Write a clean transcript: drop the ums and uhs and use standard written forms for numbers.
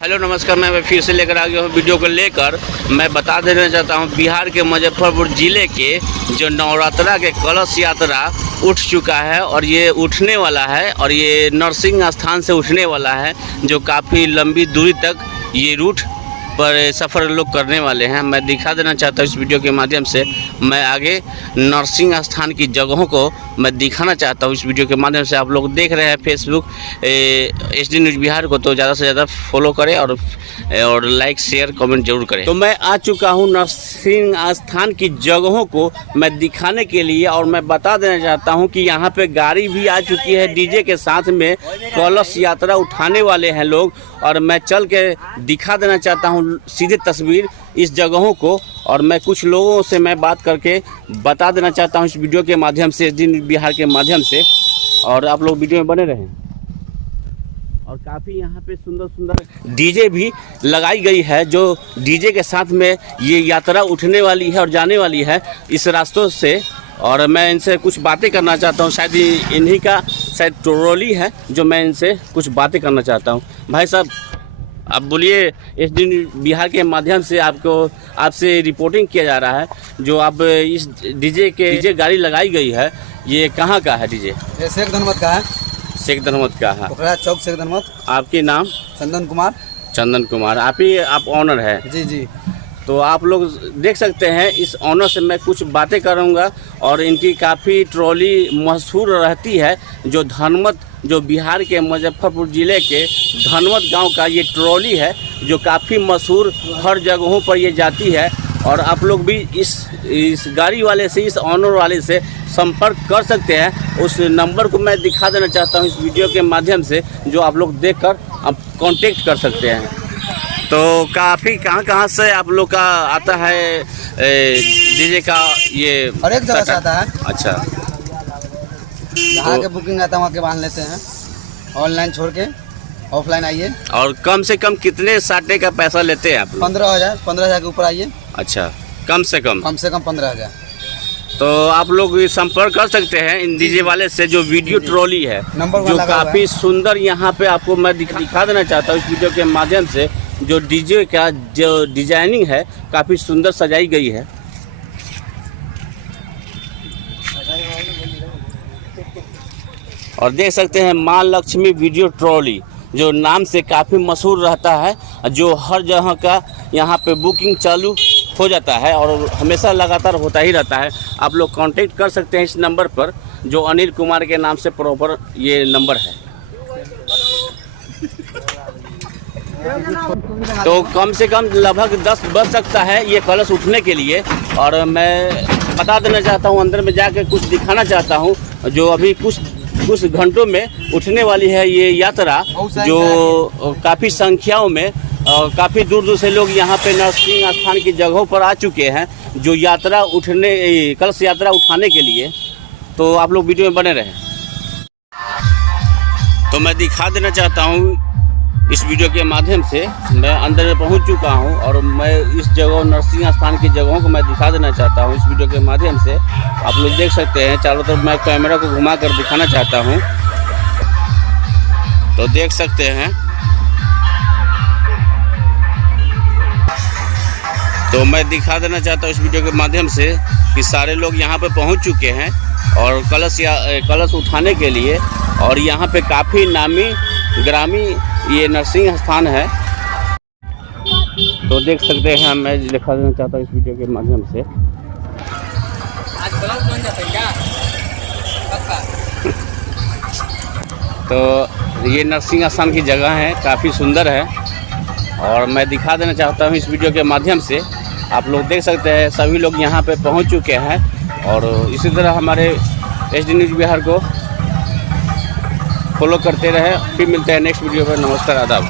Hello नमस्कार, मैं फिर से लेकर आ गया हूँ वीडियो को लेकर। मैं बता देना चाहता हूँ बिहार के मुजफ्फरपुर ज़िले के जो नवरात्रा के कलश यात्रा उठ चुका है और ये उठने वाला है और ये नरसिंह स्थान से उठने वाला है, जो काफ़ी लंबी दूरी तक ये रूट पर सफ़र लोग करने वाले हैं। मैं दिखा देना चाहता हूँ इस वीडियो के माध्यम से। मैं आगे नरसिंह स्थान की जगहों को मैं दिखाना चाहता हूँ इस वीडियो के माध्यम से। आप लोग देख रहे हैं फेसबुक HD न्यूज़ बिहार को, तो ज़्यादा से ज़्यादा फॉलो करें और लाइक शेयर कमेंट जरूर करें। तो मैं आ चुका हूँ नरसिंह स्थान की जगहों को मैं दिखाने के लिए, और मैं बता देना चाहता हूँ कि यहाँ पे गाड़ी भी आ चुकी है डीजे के साथ में। कलश यात्रा उठाने वाले हैं लोग, और मैं चल के दिखा देना चाहता हूँ सीधे तस्वीर इस जगहों को। और मैं कुछ लोगों से मैं बात करके बता देना चाहता हूँ इस वीडियो के माध्यम से, HD न्यूज़ बिहार के माध्यम से। और आप लोग वीडियो में बने रहें। और काफ़ी यहाँ पे सुंदर सुंदर डीजे भी लगाई गई है, जो डीजे के साथ में ये यात्रा उठने वाली है और जाने वाली है इस रास्तों से। और मैं इनसे कुछ बातें करना चाहता हूँ, शायद इन्हीं का शायद ट्रॉली है, जो मैं इनसे कुछ बातें करना चाहता हूँ। भाई साहब, आप बोलिए, HD बिहार के माध्यम से आपसे रिपोर्टिंग किया जा रहा है, जो आप इस डीजे गाड़ी लगाई गई है, ये कहाँ का है डीजे? ये शेख धनमत का है। शेख धनमत का है, पोखरा चौक शेख धनमत। आपके नाम? चंदन कुमार। चंदन कुमार, आप ऑनर है? जी जी। तो आप लोग देख सकते हैं, इस ऑनर से मैं कुछ बातें करूंगा। और इनकी काफ़ी ट्रॉली मशहूर रहती है, जो धनमत, जो बिहार के मुजफ्फरपुर ज़िले के धनमत गांव का ये ट्रॉली है, जो काफ़ी मशहूर हर जगहों पर ये जाती है। और आप लोग भी इस गाड़ी वाले से, इस ऑनर वाले से संपर्क कर सकते हैं। उस नंबर को मैं दिखा देना चाहता हूँ इस वीडियो के माध्यम से, जो आप लोग देखकर आप कांटेक्ट कर सकते हैं। तो काफ़ी कहाँ से आप लोग का आता है डीजे का? ये और एक जगह से आता है। अच्छा, जहाँ के बुकिंग आता है वहाँ के बांध लेते हैं, ऑनलाइन छोड़ के ऑफलाइन आइए। और कम से कम कितने साटे का पैसा लेते हैं आप लोग? 15,000 के ऊपर आइए। अच्छा, कम से कम 15,000। तो आप लोग संपर्क कर सकते हैं इन डीजे वाले से, जो वीडियो ट्रॉली है, जो काफ़ी सुंदर यहाँ पे आपको मैं दिखा देना चाहता हूँ इस वीडियो के माध्यम से। जो डीजे का जो डिजाइनिंग है, काफ़ी सुंदर सजाई गई है। और देख सकते हैं माँ लक्ष्मी वीडियो ट्रॉली, जो नाम से काफ़ी मशहूर रहता है, जो हर जगह का यहाँ पे बुकिंग चालू हो जाता है और हमेशा लगातार होता ही रहता है। आप लोग कांटेक्ट कर सकते हैं इस नंबर पर, जो अनिल कुमार के नाम से प्रॉपर ये नंबर है। तो कम से कम लगभग 10 बज सकता है ये कलश उठने के लिए। और मैं बता देना चाहता हूँ, अंदर में जाकर कुछ दिखाना चाहता हूँ, जो अभी कुछ घंटों में उठने वाली है ये यात्रा, जो काफ़ी संख्याओं में काफ़ी दूर से लोग यहाँ पे नरसिंह स्थान की जगहों पर आ चुके हैं, जो यात्रा कलश यात्रा उठाने के लिए। तो आप लोग वीडियो में बने रहें। तो मैं दिखा देना चाहता हूँ इस वीडियो के माध्यम से, मैं अंदर में पहुँच चुका हूँ और मैं इस जगह नरसिंह स्थान की जगहों को मैं दिखा देना चाहता हूँ इस वीडियो के माध्यम से। आप लोग देख सकते हैं, चारों तरफ मैं कैमरा को घुमा कर दिखाना चाहता हूँ, तो देख सकते हैं। तो मैं दिखा देना चाहता हूँ इस वीडियो के माध्यम से कि सारे लोग यहाँ पे पहुँच चुके हैं और कलश उठाने के लिए। और यहाँ पे काफ़ी नामी ग्रामी ये नरसिंह स्थान है, तो देख सकते हैं। मैं दिखा देना चाहता हूँ इस वीडियो के माध्यम से। तो ये नरसिंह स्थान की जगह है, काफ़ी सुंदर है, और मैं दिखा देना चाहता हूँ इस वीडियो के माध्यम से। आप लोग देख सकते हैं सभी लोग यहाँ पे पहुँच चुके हैं। और इसी तरह हमारे HD न्यूज़ बिहार को फॉलो करते रहे। फिर मिलते हैं नेक्स्ट वीडियो पर। नमस्कार, आदाब।